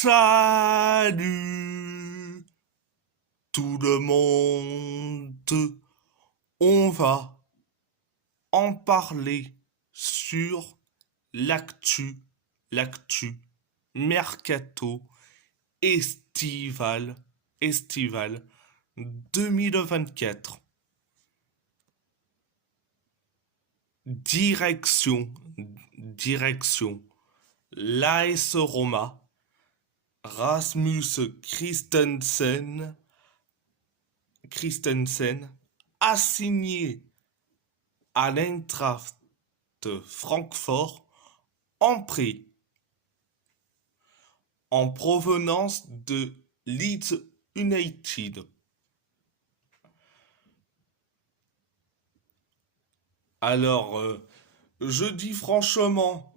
Salut tout le monde, on va en parler sur l'actu mercato estival 2024. Direction l'AS Roma, Rasmus Christensen a signé à l'Eintracht Francfort en prêt en provenance de Leeds United. Alors, je dis franchement,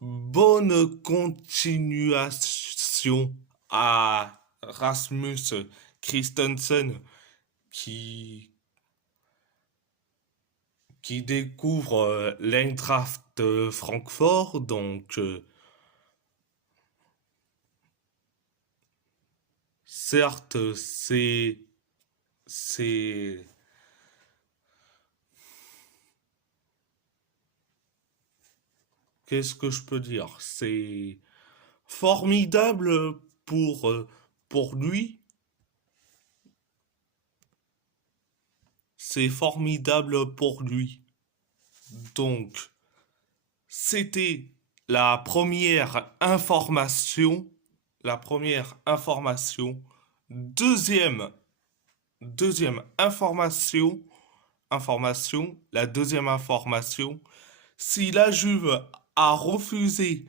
bonne continuation à Rasmus Christensen qui, qui découvre l'Eintracht Francfort. Donc, certes, c'est, qu'est-ce que je peux dire? C'est formidable pour lui. C'est formidable pour lui. Donc, c'était la première information. La première information. Deuxième information. La deuxième information. Si la Juve a refusé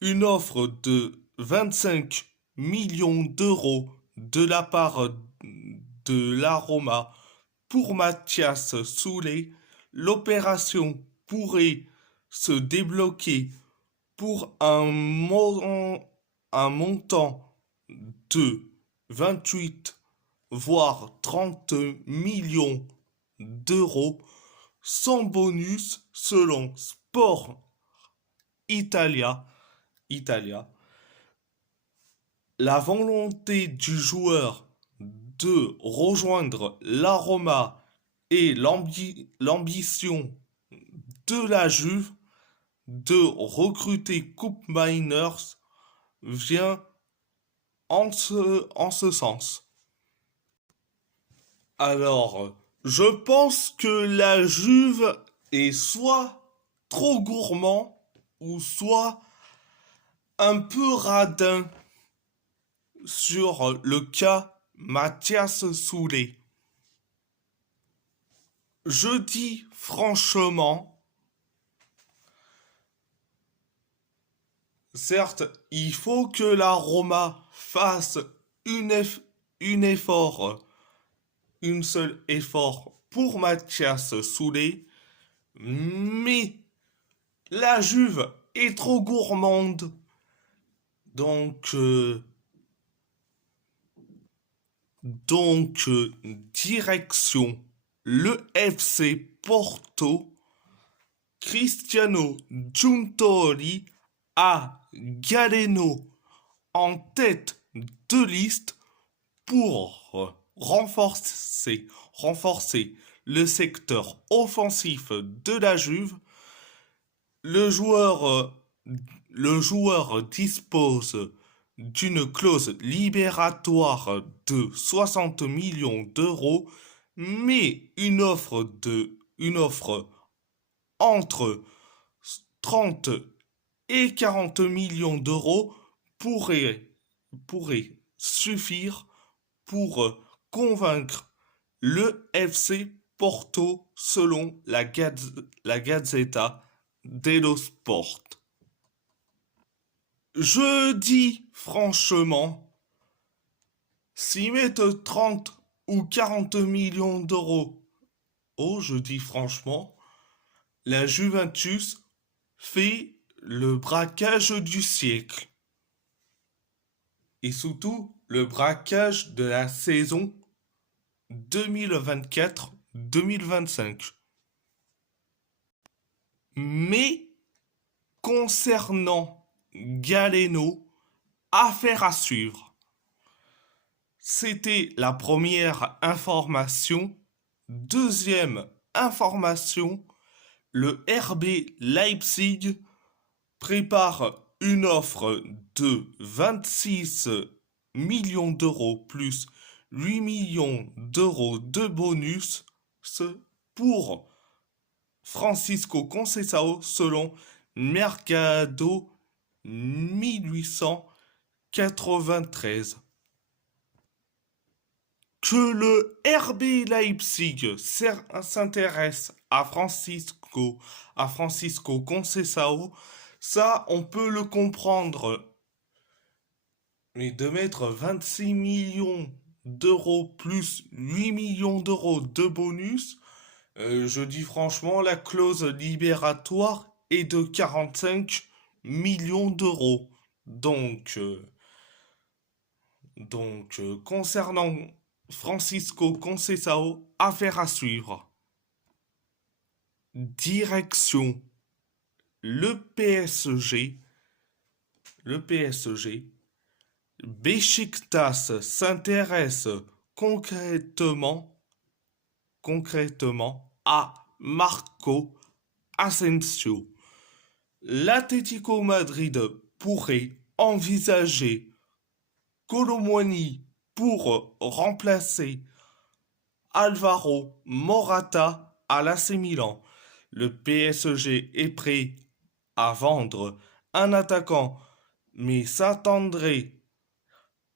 une offre de 25 millions d'euros de la part de la Roma pour Mathias Soulé, l'opération pourrait se débloquer pour un montant de 28 voire 30 millions d'euros sans bonus selon Sport Italia. La volonté du joueur de rejoindre la Roma et l'ambition de la Juve de recruter Coupe Miners vient en ce sens. Alors, je pense que la Juve est soit trop gourmand ou soit un peu radin sur le cas Mathias Soulé. Je dis franchement, certes, il faut que la Roma fasse un seul effort pour Mathias Soulé, mais la Juve est trop gourmande. Donc, direction le FC Porto, Cristiano Giuntoli a Galeno en tête de liste pour renforcer le secteur offensif de la Juve. Le joueur dispose d'une clause libératoire de 60 millions d'euros, mais une offre entre 30 et 40 millions d'euros pourrait suffire pour convaincre le FC Porto selon la Gazzetta dello Sport. Je dis franchement, s'ils mettent 30 ou 40 millions d'euros, oh, je dis franchement, la Juventus fait le braquage du siècle. Et surtout, le braquage de la saison 2024-2025. Mais Concernant Galeno, affaire à suivre. C'était la première information. Deuxième information, le RB Leipzig prépare une offre de 26 millions d'euros plus 8 millions d'euros de bonus pour Francisco Conceição selon Mercado 1893. Que le RB Leipzig s'intéresse à Francisco Conceição, ça on peut le comprendre. Mais de mettre 26 millions d'euros plus 8 millions d'euros de bonus, je dis franchement, la clause libératoire est de 45 millions d'euros. Donc, concernant Francisco Conceição, affaire à suivre. Direction le PSG. Le PSG. Beşiktaş s'intéresse concrètement à Marco Asensio. L'Atlético Madrid pourrait envisager Kolo Muani pour remplacer Alvaro Morata à l'AC Milan. Le PSG est prêt à vendre un attaquant, mais s'attendrait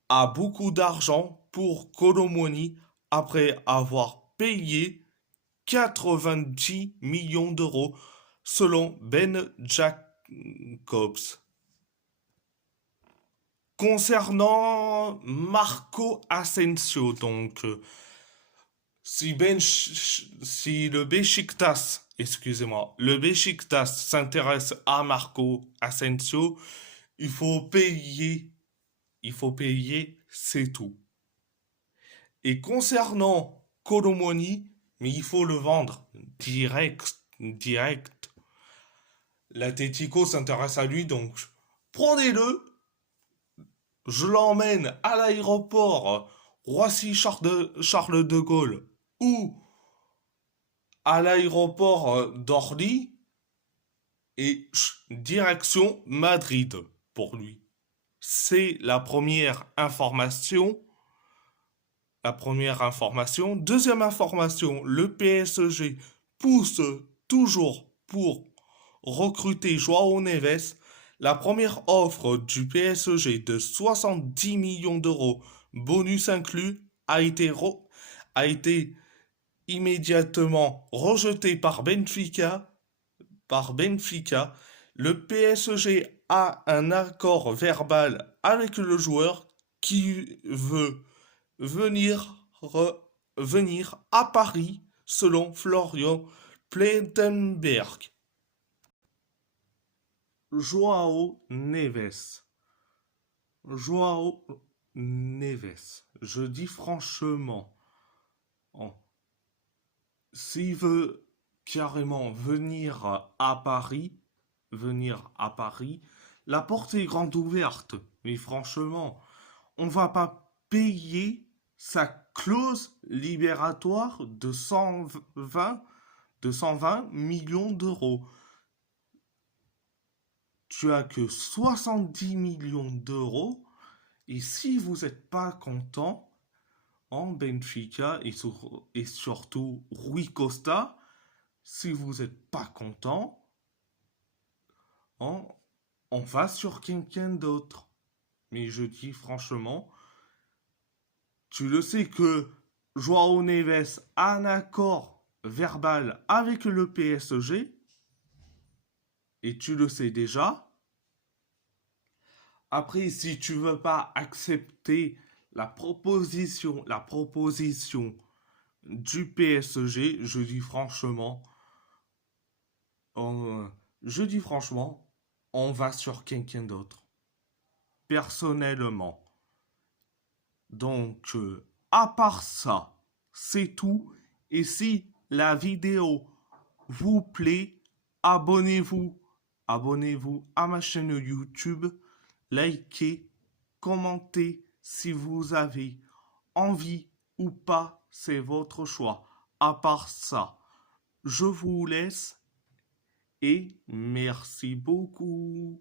à beaucoup d'argent pour Kolo Muani après avoir payé 90 millions d'euros selon Ben Jacobs. Concernant Marco Asensio, donc si le Beşiktaş, le Beşiktaş s'intéresse à Marco Asensio, il faut payer, c'est tout. Et concernant Kolo Muani, mais il faut le vendre direct. L'Atlético s'intéresse à lui, donc prenez-le. Je l'emmène à l'aéroport Roissy-Charles de Gaulle ou à l'aéroport d'Orly et direction Madrid pour lui. C'est la première information. Deuxième information, le PSG pousse toujours pour recruter Joao Neves. La première offre du PSG de 70 millions d'euros, bonus inclus, a été immédiatement rejetée par Benfica. Le PSG a un accord verbal avec le joueur qui veut venir à Paris selon Florian Plettenberg. Joao Neves. Je dis franchement, s'il veut carrément venir à Paris, la porte est grande ouverte. Mais franchement, on va pas payer sa clause libératoire de 120 millions d'euros. Tu as que 70 millions d'euros et si vous n'êtes pas content en Benfica et surtout Rui Costa, si vous n'êtes pas content, on va sur quelqu'un d'autre. Mais je dis franchement, tu le sais que Joao Neves a un accord verbal avec le PSG et tu le sais déjà. Après, si tu veux pas accepter la proposition du PSG, je dis franchement, on va sur quelqu'un d'autre. Personnellement. Donc, à part ça, c'est tout. Et si la vidéo vous plaît, abonnez-vous abonnez-vous à ma chaîne YouTube, likez, commentez si vous avez envie ou pas, c'est votre choix. À part ça, je vous laisse et merci beaucoup.